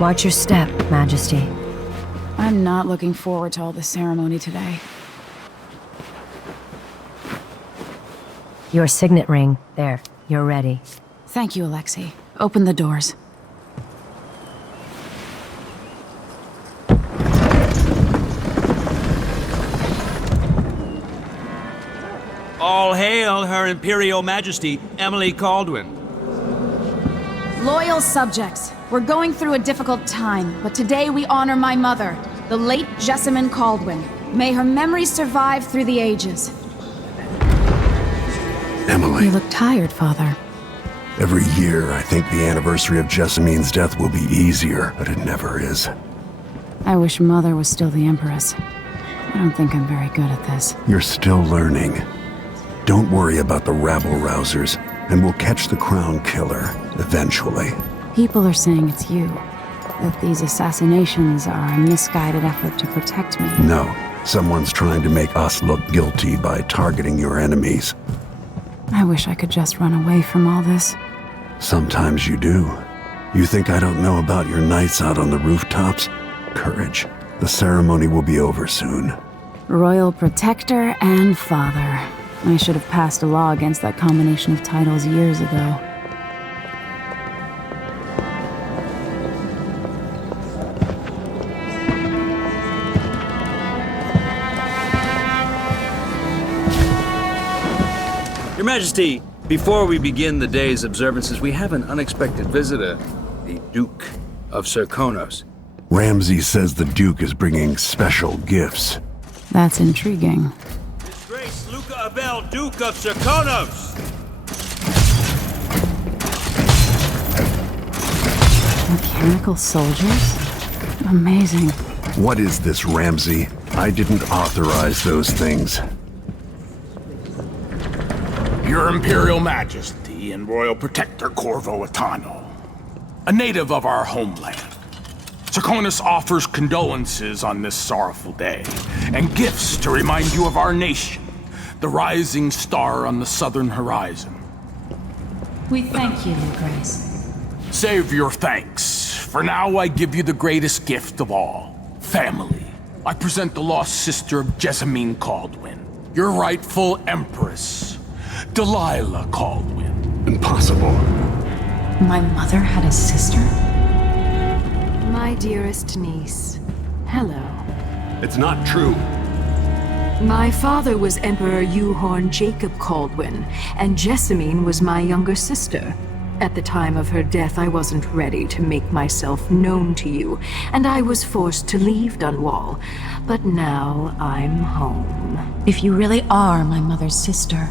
Watch your step, Majesty. I'm not looking forward to all the ceremony today. Your signet ring. There, you're ready. Thank you, Alexei. Open the doors. All hail Her Imperial Majesty, Emily Caldwin. Loyal subjects, we're going through a difficult time, but today we honor my mother, the late Jessamine Caldwin. May her memory survive through the ages. Emily. You look tired, Father. Every year, I think the anniversary of Jessamine's death will be easier, but it never is. I wish Mother was still the Empress. I don't think I'm very good at this. You're still learning. Don't worry about the rabble-rousers, and we'll catch the Crown Killer, eventually. People are saying it's you. That these assassinations are a misguided effort to protect me. No, someone's trying to make us look guilty by targeting your enemies. I wish I could just run away from all this. Sometimes you do. You think I don't know about your nights out on the rooftops? Courage. The ceremony will be over soon. Royal Protector and Father. I should have passed a law against that combination of titles years ago. Your Majesty, before we begin the day's observances, we have an unexpected visitor, the Duke of Serkonos. Ramsay says the Duke is bringing special gifts. That's intriguing. His Grace Luca Abel, Duke of Serkonos! Mechanical soldiers? Amazing. What is this, Ramsay? I didn't authorize those things. Your Imperial Majesty and Royal Protector Corvo Atano, a native of our homeland. Serkonos offers condolences on this sorrowful day, and gifts to remind you of our nation, the rising star on the southern horizon. We thank you, Your Grace. Save your thanks. For now, I give you the greatest gift of all, family. I present the lost sister of Jessamine Caldwin, your rightful Empress, Delilah Caldwin. Impossible. My mother had a sister? My dearest niece, hello. It's not true. My father was Emperor Euhorn Jacob Caldwin, and Jessamine was my younger sister. At the time of her death, I wasn't ready to make myself known to you, and I was forced to leave Dunwall. But now I'm home. If you really are my mother's sister,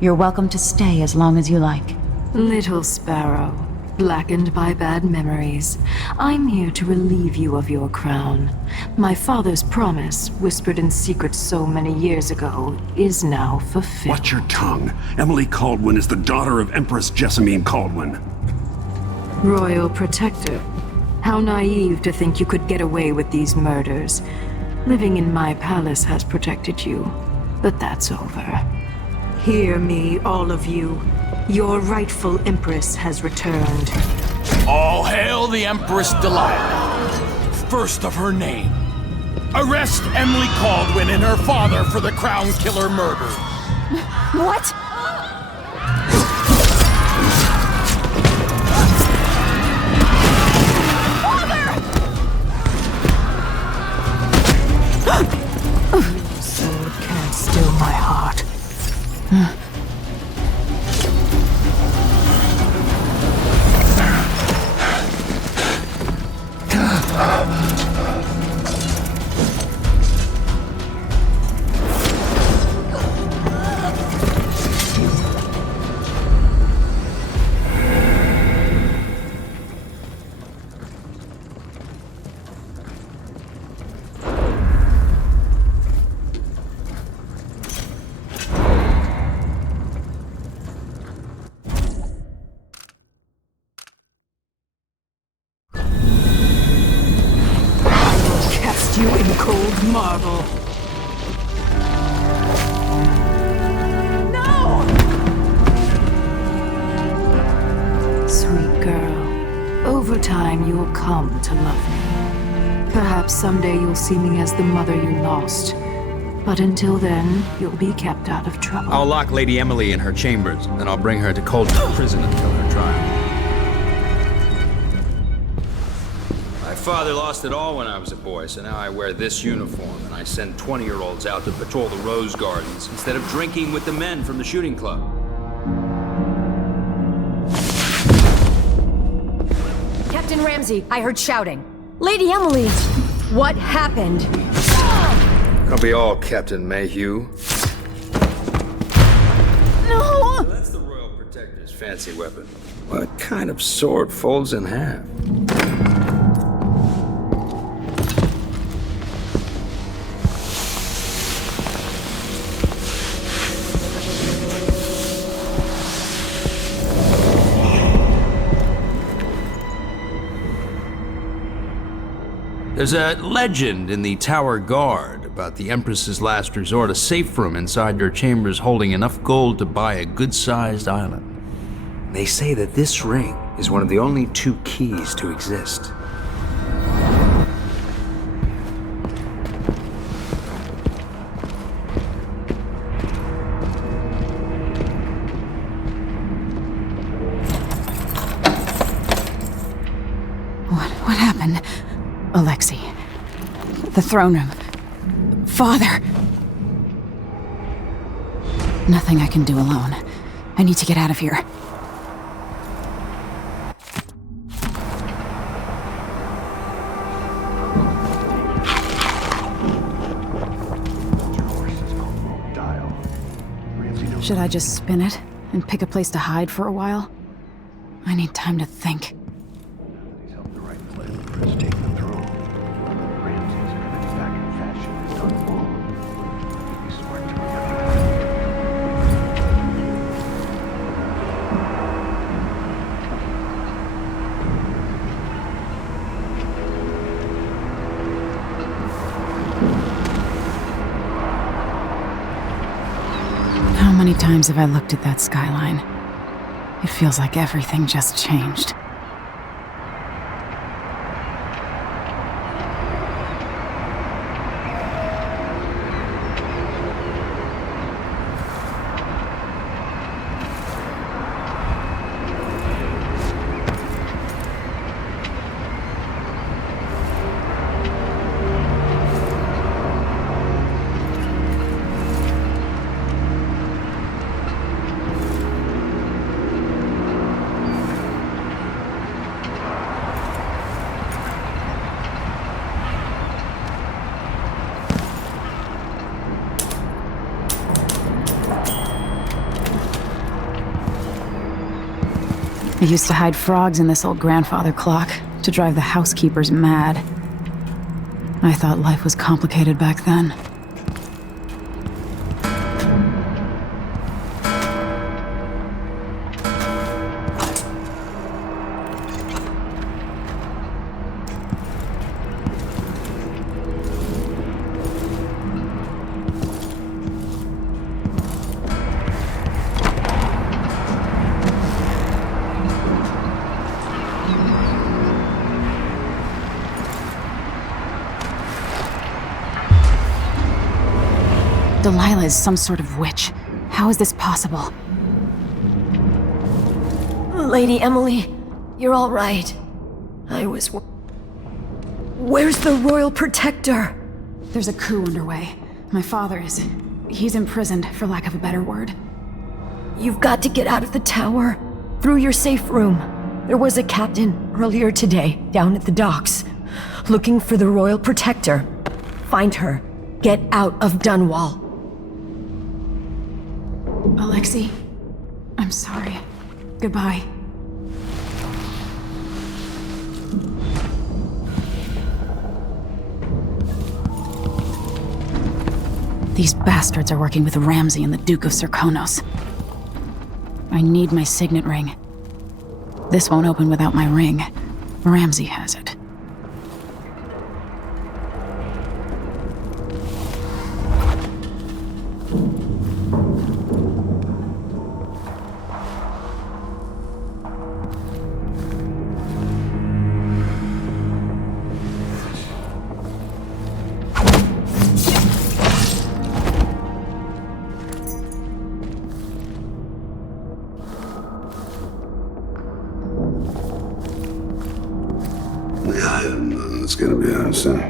you're welcome to stay as long as you like. Little Sparrow, blackened by bad memories, I'm here to relieve you of your crown. My father's promise, whispered in secret so many years ago, is now fulfilled. Watch your tongue. Emily Caldwin is the daughter of Empress Jessamine Caldwin. Royal Protector, how naive to think you could get away with these murders. Living in my palace has protected you, but that's over. Hear me, all of you. Your rightful Empress has returned. All hail the Empress Delilah, first of her name. Arrest Emily Caldwin and her father for the Crown Killer murder. What? Sword can't still my heart. time you'll come to love me. Perhaps someday you'll see me as the mother you lost. But until then, you'll be kept out of trouble. I'll lock Lady Emily in her chambers, and I'll bring her to Coldstream Prison until her trial. My father lost it all when I was a boy, so now I wear this uniform, and I send 20-year-olds out to patrol the Rose Gardens instead of drinking with the men from the shooting club. Captain Ramsey, I heard shouting. Lady Emily, what happened? Don't be all Captain Mayhew. No! That's the Royal Protector's fancy weapon. What kind of sword folds in half? There's a legend in the Tower Guard about the Empress's last resort, a safe room inside your chambers holding enough gold to buy a good-sized island. They say that this ring is one of the only 2 keys to exist. What happened? Alexei. The throne room. Father! Nothing I can do alone. I need to get out of here. Should I just spin it and pick a place to hide for a while? I need time to think. How many times have I looked at that skyline? It feels like everything just changed. I used to hide frogs in this old grandfather clock to drive the housekeepers mad. I thought life was complicated back then. Delilah is some sort of witch. How is this possible? Lady Emily, you're all right. Where's the Royal Protector? There's a coup underway. My father he's imprisoned, for lack of a better word. You've got to get out of the tower. Through your safe room. There was a captain earlier today, down at the docks, looking for the Royal Protector. Find her. Get out of Dunwall. Alexei, I'm sorry. Goodbye. These bastards are working with Ramsey and the Duke of Serkonos. I need my signet ring. This won't open without my ring. Ramsey has it. gonna be on soon.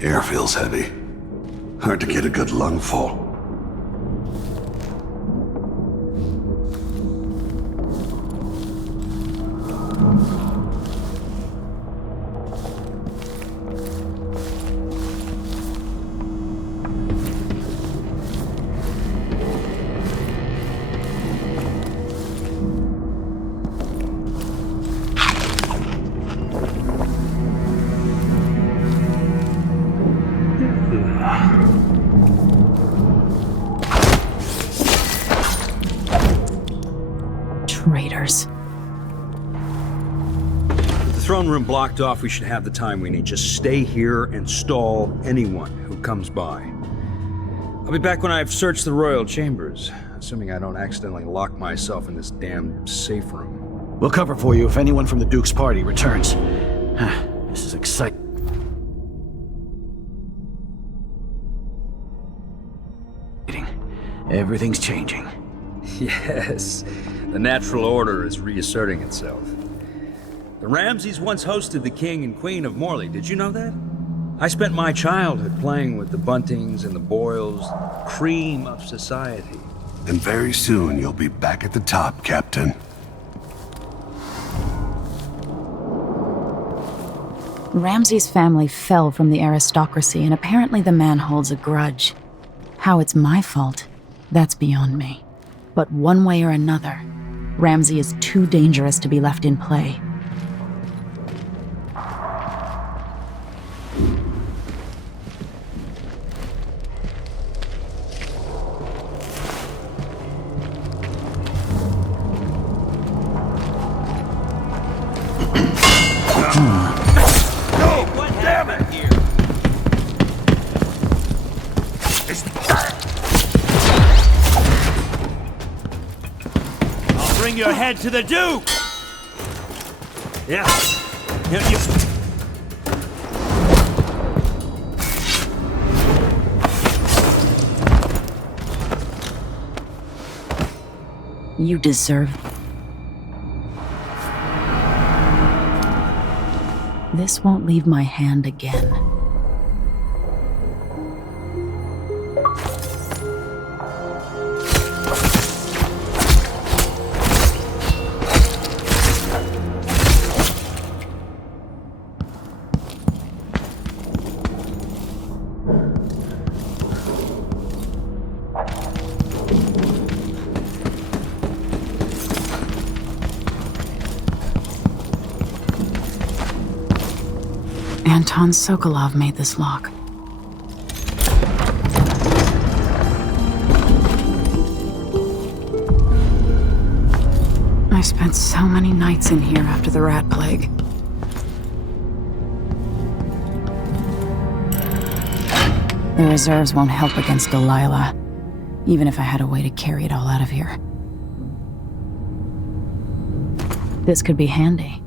Air feels heavy. Hard to get a good lungful. Traitors. With the throne room blocked off, we should have the time we need. Just stay here and stall anyone who comes by. I'll be back when I've searched the royal chambers, assuming I don't accidentally lock myself in this damn safe room. We'll cover for you if anyone from the Duke's party returns. This is exciting. Everything's changing. Yes, the natural order is reasserting itself. The Ramseys once hosted the King and Queen of Morley. Did you know that? I spent my childhood playing with the Buntings and the Boyles, cream of society. And very soon you'll be back at the top, Captain. Ramsay's family fell from the aristocracy, and apparently the man holds a grudge. How it's my fault, that's beyond me. But one way or another, Ramsay is too dangerous to be left in play. Bring your head to the Duke! Yeah. You deserve... This won't leave my hand again. Anton Sokolov made this lock. I spent so many nights in here after the rat plague. The reserves won't help against Delilah, even if I had a way to carry it all out of here. This could be handy.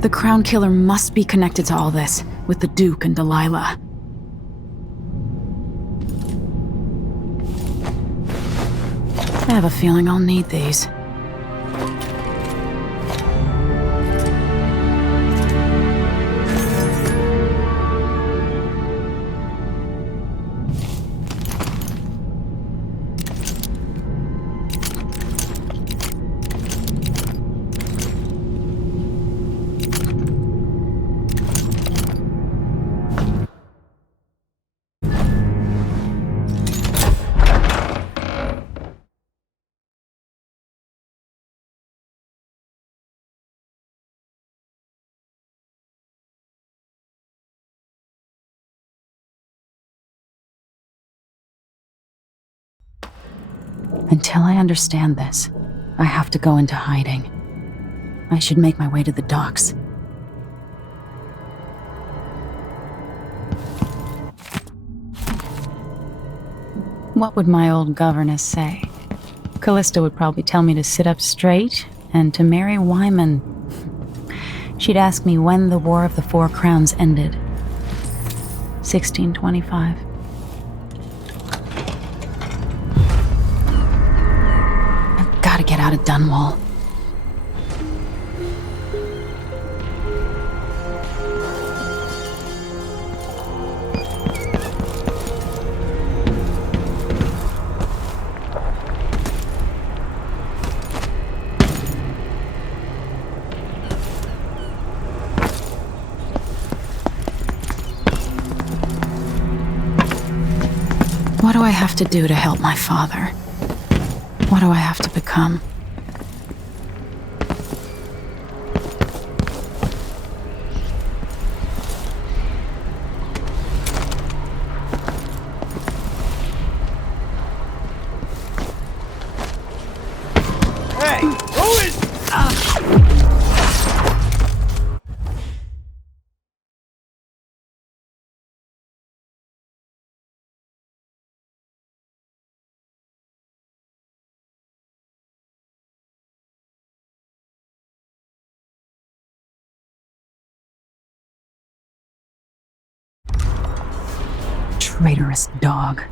The Crown Killer must be connected to all this, with the Duke and Delilah. I have a feeling I'll need these. Until I understand this, I have to go into hiding. I should make my way to the docks. What would my old governess say? Callista would probably tell me to sit up straight and to marry Wyman. She'd ask me when the War of the Four Crowns ended. 1625. I've got to get out of Dunwall. What do I have to do to help my father? What do I have to become? Hey, who is... Traitorous dog.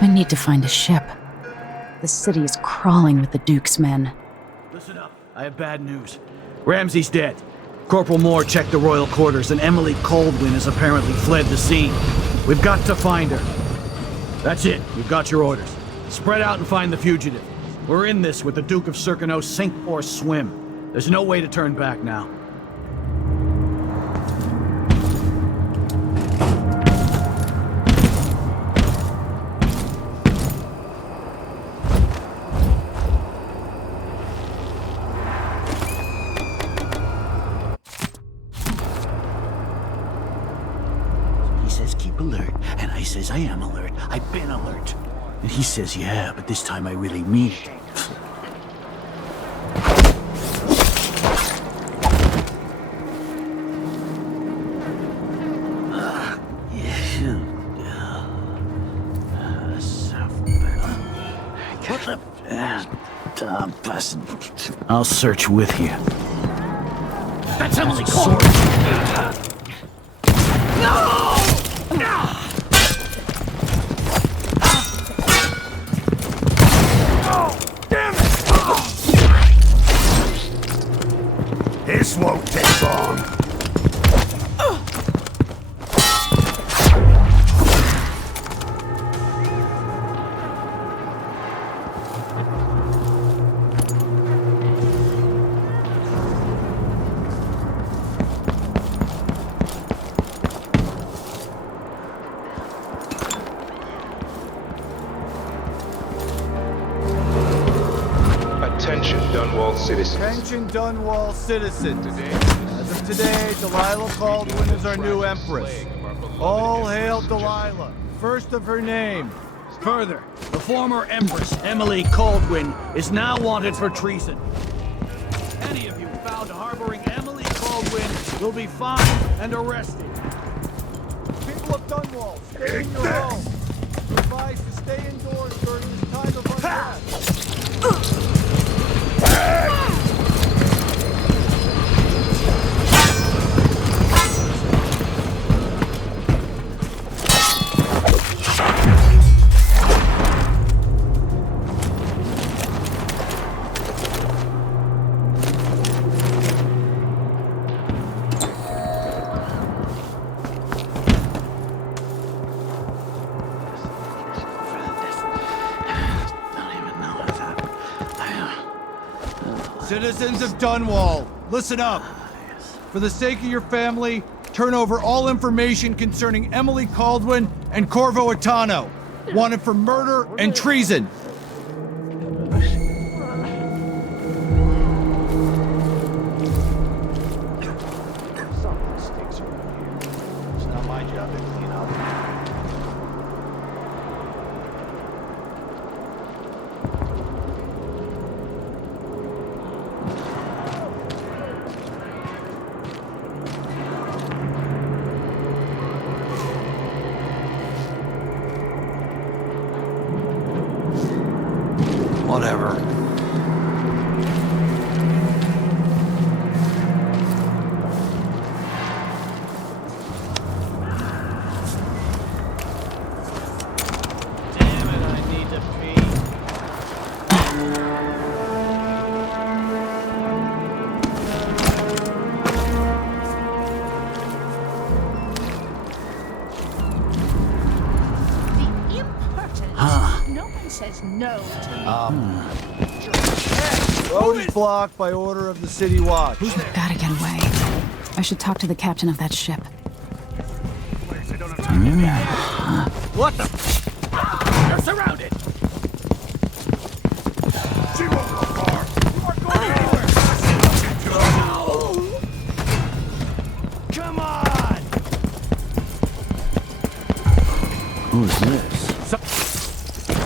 I need to find a ship. The city is crawling with the Duke's men. Listen up. I have bad news. Ramsey's dead. Corporal Moore checked the royal quarters, and Emily Coldwin has apparently fled the scene. We've got to find her. That's it. You've got your orders. Spread out and find the fugitive. We're in this with the Duke of Circano, sink or swim. There's no way to turn back now. Alert, and I says I am alert. I've been alert. And he says, yeah, but this time I really mean it. I'll search with you. That's Emily Coldwin! No! This won't take long. Attention, Dunwall citizens. Attention, Dunwall citizens. As of today, Delilah Caldwin is our new Empress. All hail Delilah, first of her name. Further, the former Empress, Emily Coldwin, is now wanted for treason. Any of you found harboring Emily Coldwin will be fined and arrested. People of Dunwall, stay in your homes. You're advised to stay indoors during this time of unrest. Citizens of Dunwall, listen up. For the sake of your family, turn over all information concerning Emily Caldwin and Corvo Atano, wanted for murder and treason. Whatever. Damn it, I need to pee. No one says no to Road is blocked by order of the City Watch. Gotta get away. I should talk to the captain of that ship. What the? You're surrounded! She won't go far. You are going anywhere. Come on! Who's this?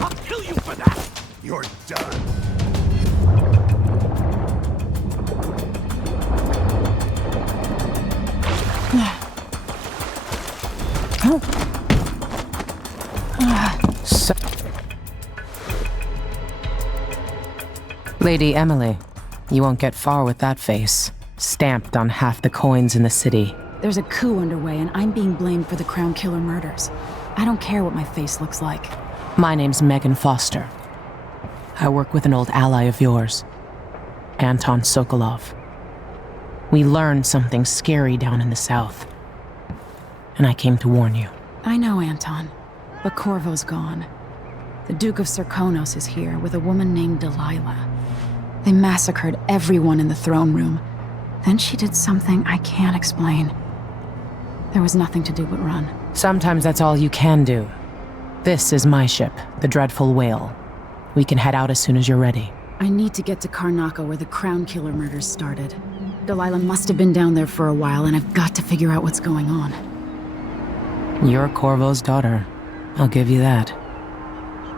I'll kill you for that! You're done. Lady Emily, you won't get far with that face. Stamped on half the coins in the city. There's a coup underway, and I'm being blamed for the Crown Killer murders. I don't care what my face looks like. My name's Megan Foster. I work with an old ally of yours, Anton Sokolov. We learned something scary down in the south, and I came to warn you. I know, Anton, but Corvo's gone. The Duke of Serkonos is here with a woman named Delilah. They massacred everyone in the throne room. Then she did something I can't explain. There was nothing to do but run. Sometimes that's all you can do. This is my ship, the Dreadful Whale. We can head out as soon as you're ready. I need to get to Karnaca where the Crown Killer murders started. Delilah must have been down there for a while, and I've got to figure out what's going on. You're Corvo's daughter. I'll give you that.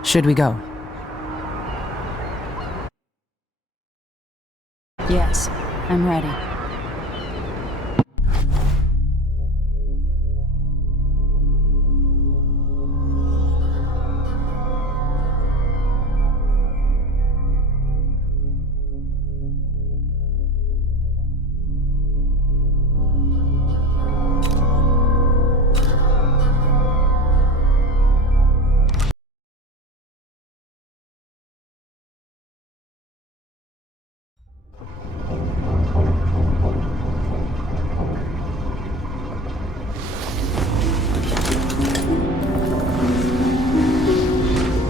Should we go? Yes, I'm ready.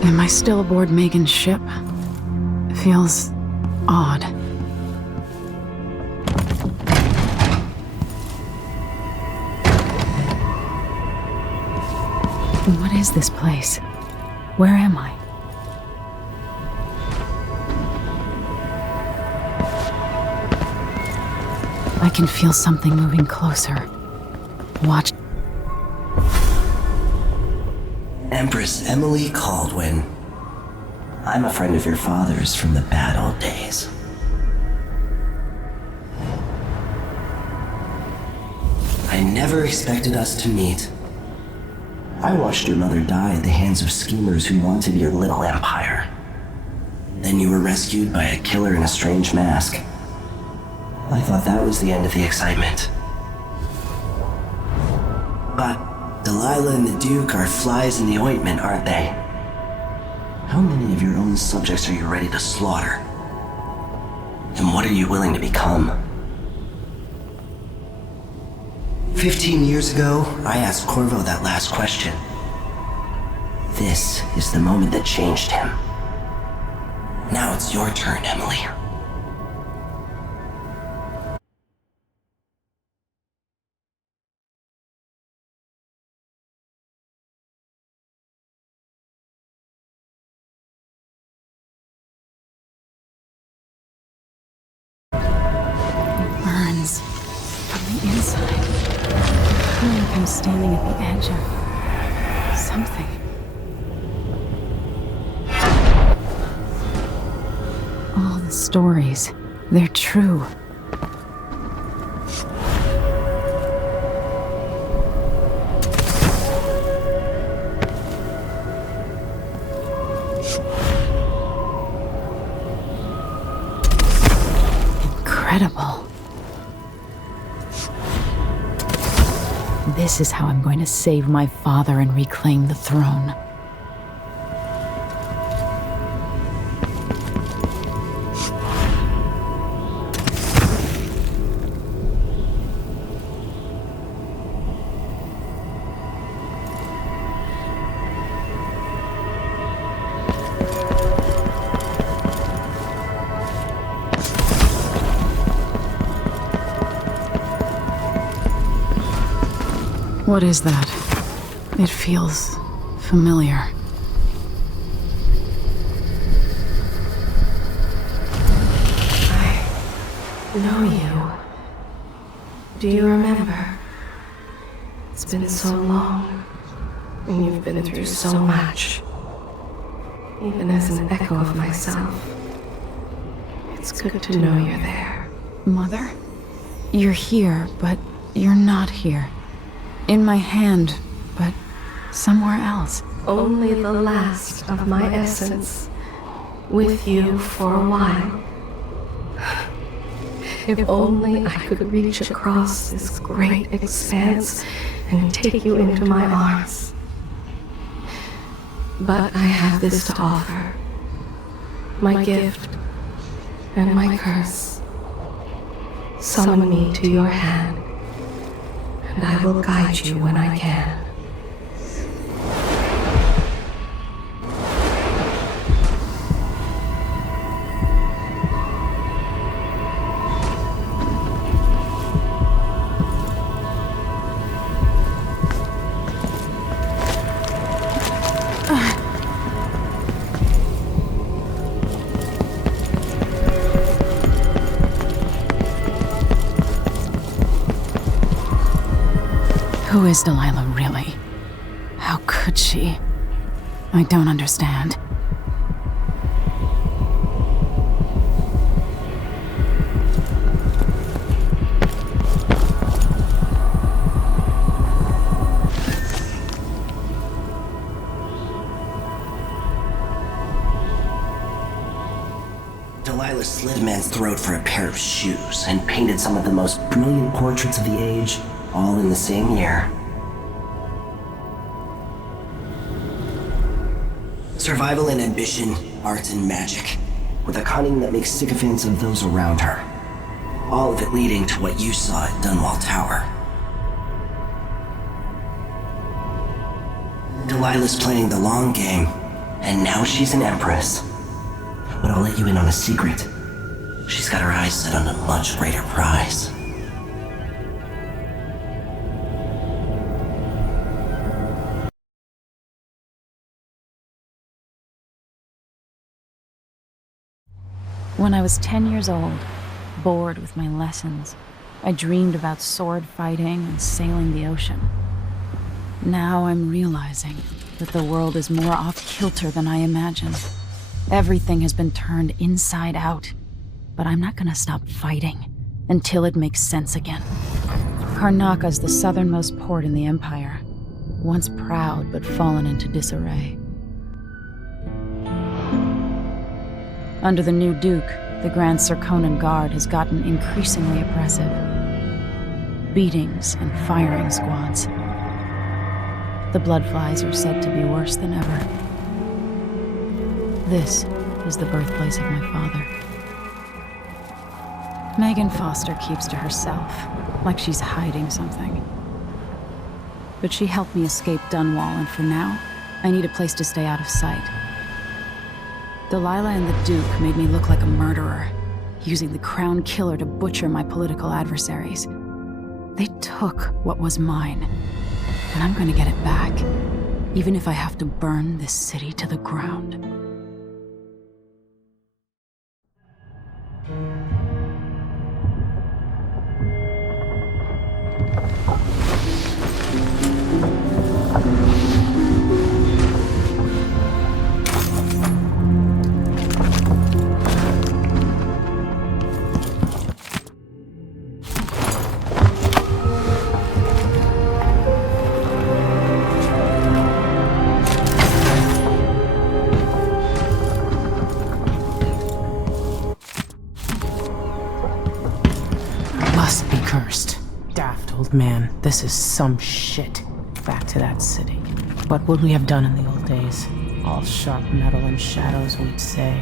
Am I still aboard Megan's ship? Feels odd. What is this place? Where am I? I can feel something moving closer. Watch. Empress Emily Caldwin. I'm a friend of your father's from the bad old days. I never expected us to meet. I watched your mother die at the hands of schemers who wanted your little empire. Then you were rescued by a killer in a strange mask. I thought that was the end of the excitement. But Delilah and the Duke are flies in the ointment, aren't they? How many of your own subjects are you ready to slaughter? And what are you willing to become? 15 years ago, I asked Corvo that last question. This is the moment that changed him. Now it's your turn, Emily. Burns from the inside. I feel like I'm standing at the edge of something. All the stories, they're true. incredible. This is how I'm going to save my father and reclaim the throne. What is that? It feels familiar. I know you. Do you remember? It's been so long, and you've been through so much. Even as an echo of myself, it's good to know you're there. Mother? You're here, but you're not here. In my hand, but somewhere else. Only the last of my essence, with you for a while. If only I could reach across this great expanse and take you into my arms. But I have this to offer. My gift and my curse. Summon me to your hand, and I will guide you when I can. Who is Delilah really? How could she? I don't understand. Delilah slit a man's throat for a pair of shoes and painted some of the most brilliant portraits of the age, all in the same year. Survival and ambition, art and magic, with a cunning that makes sycophants of those around her. All of it leading to what you saw at Dunwall Tower. Delilah's playing the long game, and now she's an empress. But I'll let you in on a secret. She's got her eyes set on a much greater prize. When I was 10 years old, bored with my lessons, I dreamed about sword fighting and sailing the ocean. Now I'm realizing that the world is more off-kilter than I imagined. Everything has been turned inside out, but I'm not gonna stop fighting until it makes sense again. Karnaka's the southernmost port in the Empire, once proud but fallen into disarray. Under the new Duke, the Grand Serkonan Guard has gotten increasingly oppressive. Beatings and firing squads. The Bloodflies are said to be worse than ever. This is the birthplace of my father. Megan Foster keeps to herself, like she's hiding something. But she helped me escape Dunwall, and for now, I need a place to stay out of sight. Delilah and the Duke made me look like a murderer, using the Crown Killer to butcher my political adversaries. They took what was mine, and I'm gonna get it back, even if I have to burn this city to the ground. Man, this is some shit. Back to that city. What would we have done in the old days? All sharp metal and shadows, we'd say.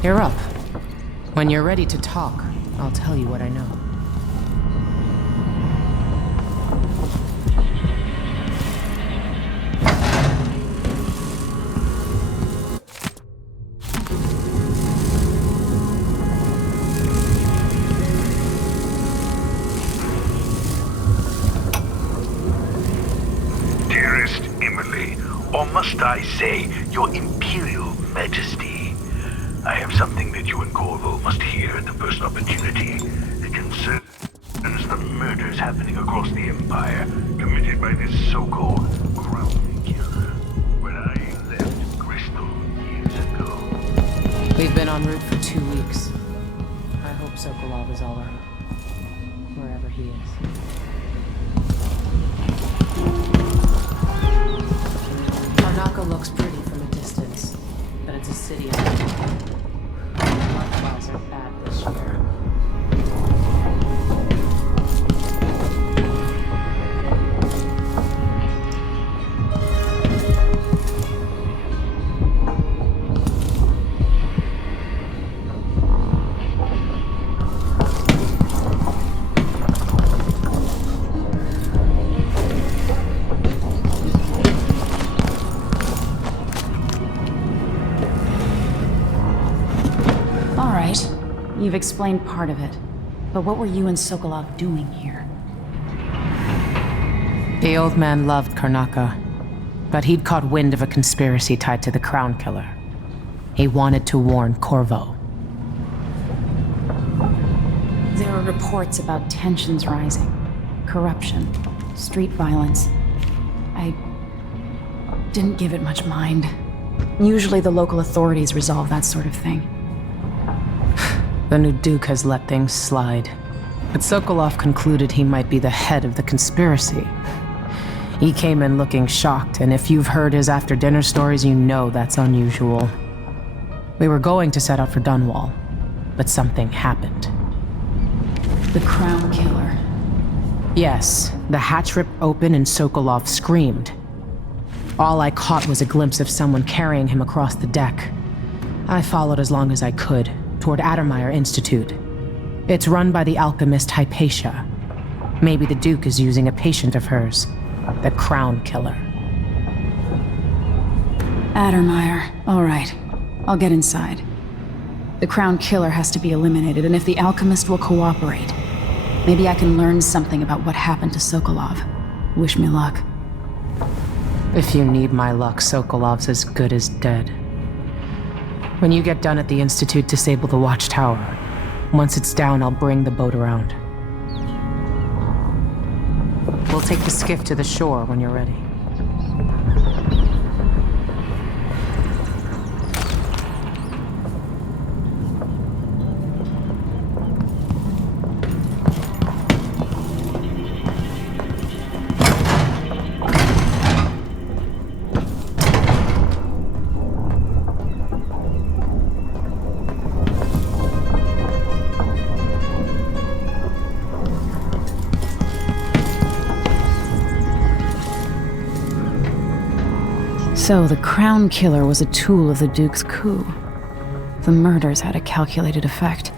You're up. When you're ready to talk, I'll tell you what I know. Dearest Emily, or must I say, Your Imperial Majesty, I have something that you and Corvo must hear at the first opportunity. It concerns the murders happening across the Empire, committed by this so-called Crown Killer. When I left Crystal years ago. We've been en route for 2 weeks. I hope Sokolov is all right. Wherever he is. Karnaca looks pretty from a distance, but it's a city of Markflies are bad this year. You've explained part of it, but what were you and Sokolov doing here? The old man loved Karnaca, but he'd caught wind of a conspiracy tied to the Crown Killer. He wanted to warn Corvo. There are reports about tensions rising, corruption, street violence. I didn't give it much mind. Usually the local authorities resolve that sort of thing. The new Duke has let things slide, but Sokolov concluded he might be the head of the conspiracy. He came in looking shocked, and if you've heard his after-dinner stories, you know that's unusual. We were going to set out for Dunwall, but something happened. The Crown Killer. Yes, the hatch ripped open and Sokolov screamed. All I caught was a glimpse of someone carrying him across the deck. I followed as long as I could, toward Addermeyer Institute. It's run by the alchemist Hypatia. Maybe the Duke is using a patient of hers, the Crown Killer. Addermeyer. All right. I'll get inside. The Crown Killer has to be eliminated, and if the alchemist will cooperate, maybe I can learn something about what happened to Sokolov. Wish me luck. If you need my luck, Sokolov's as good as dead. When you get done at the Institute, disable the watchtower. Once it's down, I'll bring the boat around. We'll take the skiff to the shore when you're ready. So the Crown Killer was a tool of the Duke's coup. The murders had a calculated effect.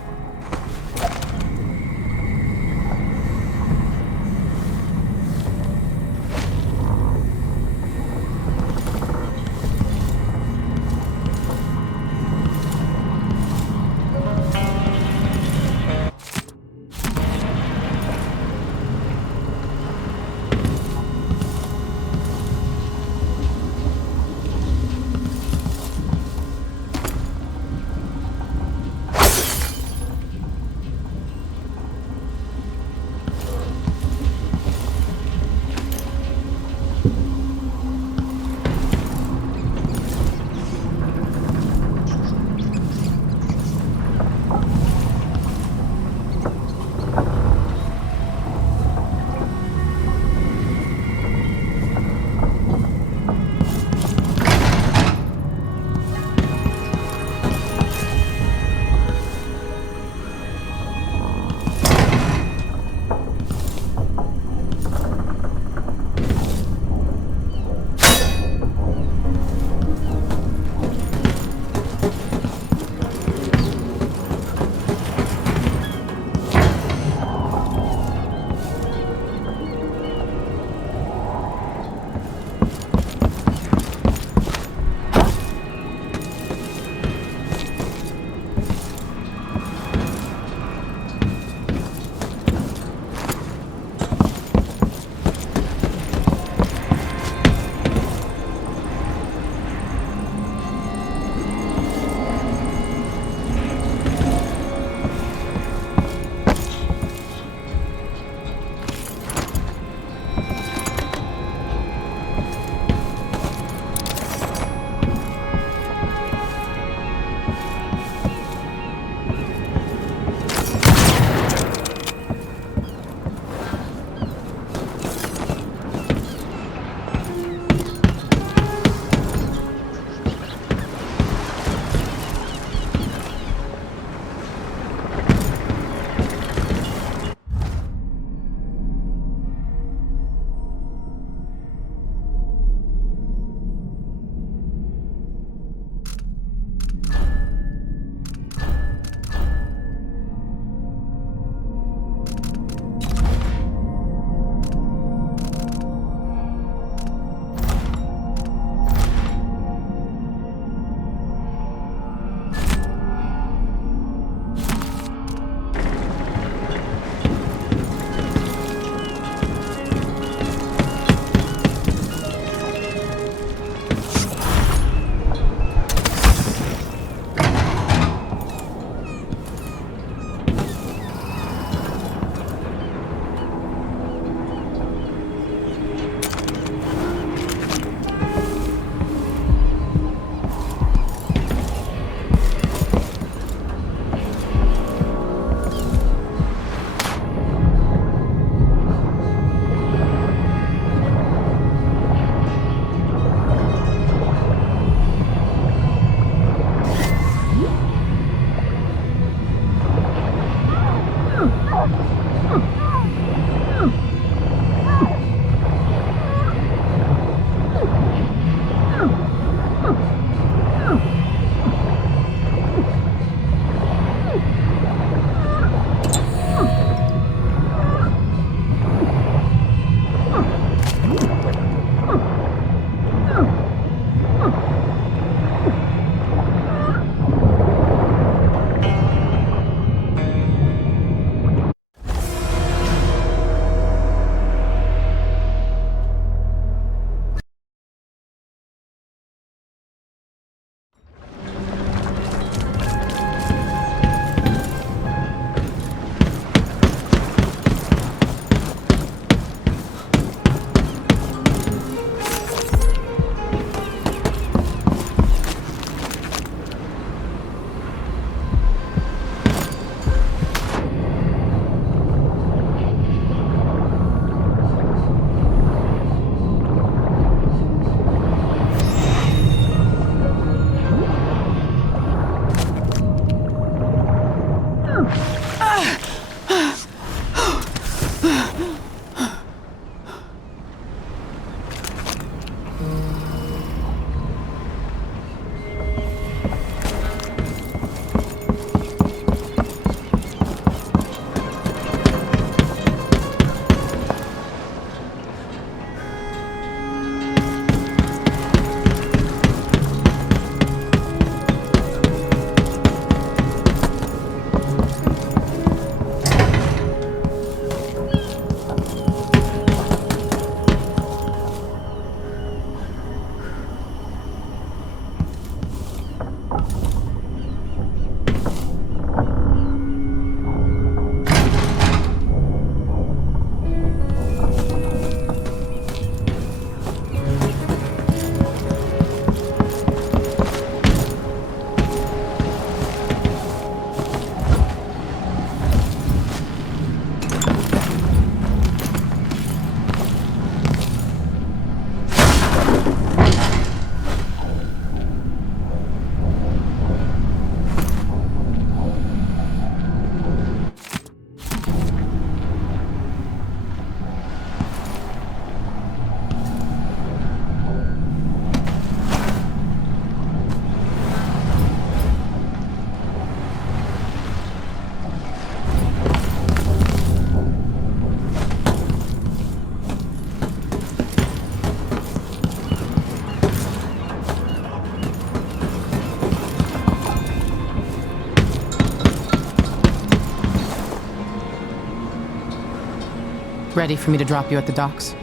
Ready for me to drop you at the docks?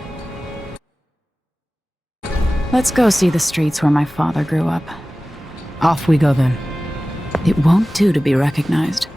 Let's go see the streets where my father grew up. Off we go then. It won't do to be recognized.